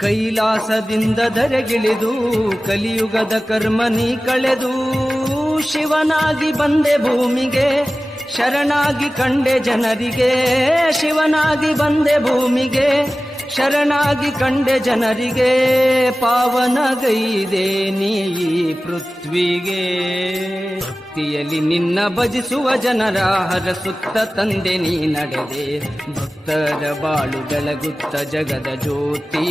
ಕೈಲಾಸದಿಂದ ಧರೆಗಿಳಿದು ಕಲಿಯುಗದ ಕರ್ಮ ನೀ ಕಳೆದು ಶಿವನಾಗಿ ಬಂದೆ ಭೂಮಿಗೆ ಶರಣಾಗಿ ಕಂಡೆ ಜನರಿಗೆ ಶಿವನಾಗಿ ಬಂದೆ ಭೂಮಿಗೆ ಶರಣಾಗಿ ಕಂಡೆ ಜನರಿಗೆ ಪಾವನಗೈದೆ ನೀ ಪೃಥ್ವಿಗೆ ಭಕ್ತಿಯಲ್ಲಿ ನಿನ್ನ ಭಜಿಸುವ ಜನರ ಹರಸುತ್ತ ತಂದೆ ನೀ ನಡೆದೆ ಭಕ್ತರ ಬಾಳು ಬೆಳಗುತ್ತ ಜಗದ ಜ್ಯೋತಿ